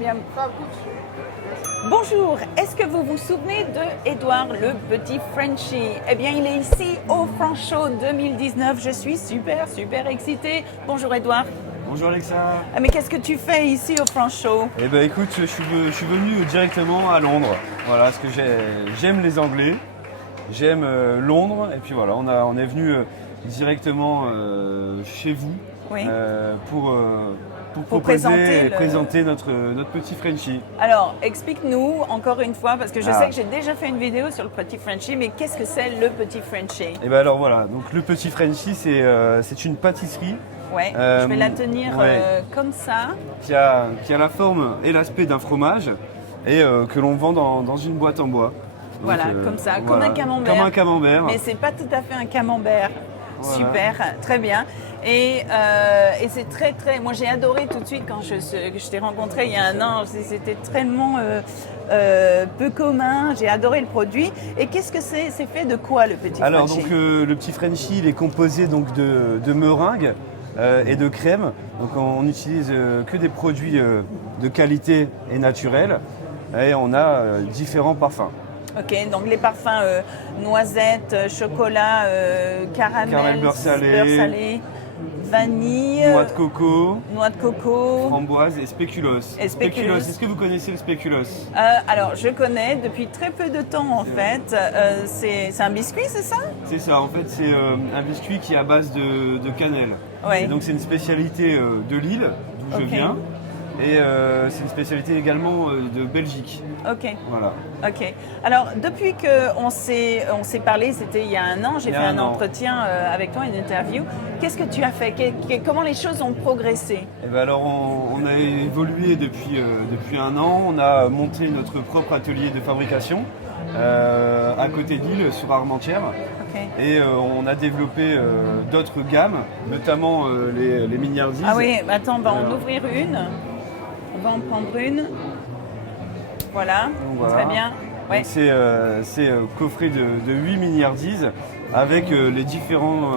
bien. Bonjour, est-ce que vous vous souvenez de Edouard le petit Frenchie? Eh bien, il est ici au Franchot 2019. Je suis super excitée. Bonjour Edouard. Bonjour Alexa. Ah, mais qu'est-ce que tu fais ici au Franchot? Eh ben écoute, je suis venu directement à Londres. Voilà, parce que j'aime les Anglais, j'aime Londres, et puis voilà, on est venu directement chez vous Oui. pour présenter notre petit Frenchie. Alors, explique-nous encore une fois, parce que je Ah. sais que j'ai déjà fait une vidéo sur le petit Frenchie, mais qu'est-ce que c'est le petit Frenchie? Et ben alors voilà, donc le petit Frenchie, c'est une pâtisserie Ouais, je vais la tenir ouais. comme ça. qui a la forme et l'aspect d'un fromage et que l'on vend dans une boîte en bois. Donc, Voilà, comme ça, comme voilà, un camembert. Comme un camembert. Mais c'est pas tout à fait un camembert. Voilà. Super, très bien. Et c'est très. Moi, j'ai adoré tout de suite quand je t'ai rencontré il y a un an. C'était tellement peu commun. J'ai adoré le produit. Et qu'est-ce que c'est? C'est fait de quoi le petit Alors Frenchie? donc le petit Frenchie, il est composé donc de meringues et de crème. Donc on n'utilise que des produits de qualité et naturels. Et on a différents parfums. Ok, donc les parfums noisettes, chocolat, caramel, Beurre salé, vanille, noix de coco, framboise et spéculoos. Et spéculoos. Est-ce que vous connaissez le spéculoos? Alors, je connais depuis très peu de temps en fait. C'est un biscuit, c'est ça? C'est ça, en fait c'est un biscuit qui est à base de cannelle. Ouais. Et donc c'est une spécialité de Lille, d'où Ok. je viens. Et c'est une spécialité également de Belgique. Ok. Voilà. Ok. Alors, depuis qu'on s'est parlé, c'était il y a un an, j'ai Il y fait a un un an. entretien avec toi, une interview. Qu'est-ce que tu as fait? Comment les choses ont progressé? Et ben alors on a évolué depuis un an. On a monté notre propre atelier de fabrication à côté de Lille, sur Armentières. Ok. Et on a développé d'autres gammes, notamment les Mignardises. Ah oui, attends, on va en Voilà. ouvrir une. On va en prendre une. Voilà, Donc voilà. très bien. Ouais. Donc c'est coffret de 8 Mignardises avec les différents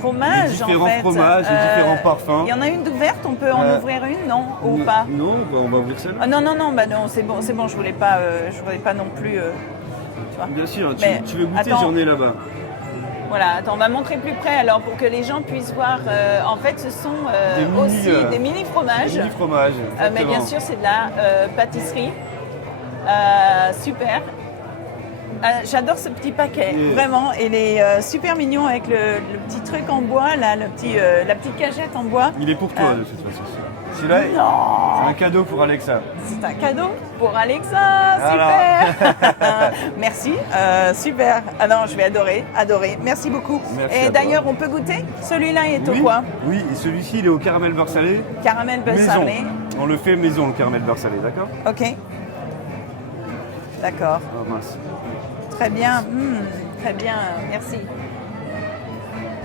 Fromage, en fait. fromages, les différents parfums. Il y en a une d'ouverte, on peut en ouvrir une, non? Ou Non, pas? Non, bah, on va ouvrir celle-là. Ah, non, c'est bon, je voulais pas non plus. Tu vois. Bien sûr, Mais tu veux goûter, attends. j'en ai là-bas. Voilà, attends, on va montrer plus près alors pour que les gens puissent voir. En fait, ce sont aussi des mini fromages. Du fromage. Mais bien sûr, c'est de la pâtisserie. Super. J'adore ce petit paquet, Yeah. vraiment. Il est super mignon avec le petit truc en bois, là, la petite cagette en bois. Il est pour toi de toute façon. Celui-là, Non, c'est un cadeau pour Alexa. c'est un cadeau pour Alexa, super. Merci, super. Ah non, je vais adorer. Merci beaucoup. Merci Et à toi. d'ailleurs, on peut goûter? Celui-là est au Oui, quoi? oui, et celui-ci, il est au caramel beurre salé. Caramel beurre Maison. salé. On le fait maison, le caramel beurre salé, d'accord? Ok. D'accord. Ah, mince. Très bien. Très bien. Merci.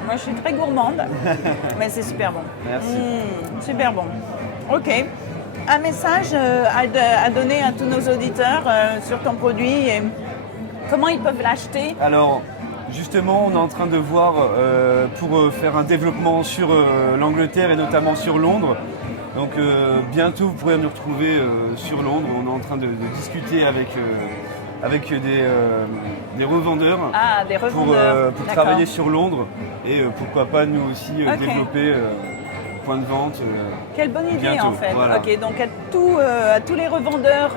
Moi, je suis très gourmande, mais c'est super bon. Merci. Super bon. Ok. Un message à donner à tous nos auditeurs sur ton produit et comment ils peuvent l'acheter? Alors, justement, on est en train de voir pour faire un développement sur l'Angleterre et notamment sur Londres. Donc bientôt, vous pourrez nous retrouver sur Londres. On est en train de discuter avec des revendeurs. Ah, des revendeurs. Pour D'accord. travailler sur Londres et pourquoi pas nous aussi Ok. développer point de vente. Quelle bonne idée bientôt, en fait. voilà. Ok, donc à tous les revendeurs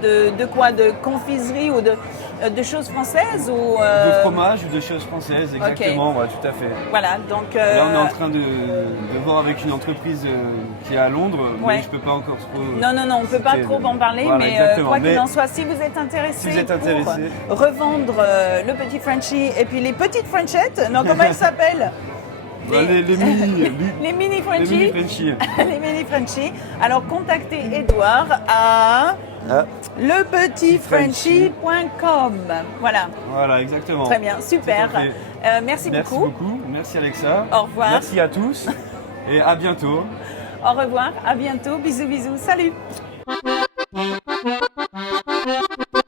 de quoi? De confiserie ou de choses françaises ou De fromage ou de choses françaises, exactement, ouais, tout à fait. Voilà, donc Là, on est en train de voir avec une entreprise qui est à Londres, Ouais. mais je peux pas encore trop. non, on ne peut pas citer, trop en parler, voilà, mais exactement. quoi qu'il Mais en soit, si vous êtes intéressé, si vous êtes intéressé. pour revendre le petit Frenchie et puis les petites Frenchettes, non, comment elles s'appellent? bah, les mini, Les mini les Frenchies. mini Frenchies. Les mini Frenchies. Alors contactez Edouard à Ah, lepetitfrenchie.com. Voilà, voilà, exactement. très bien, super. Tout à fait. Merci Merci beaucoup. beaucoup. Merci Alexa. Au revoir. Merci à tous et à bientôt. Au revoir, à bientôt, bisous, salut.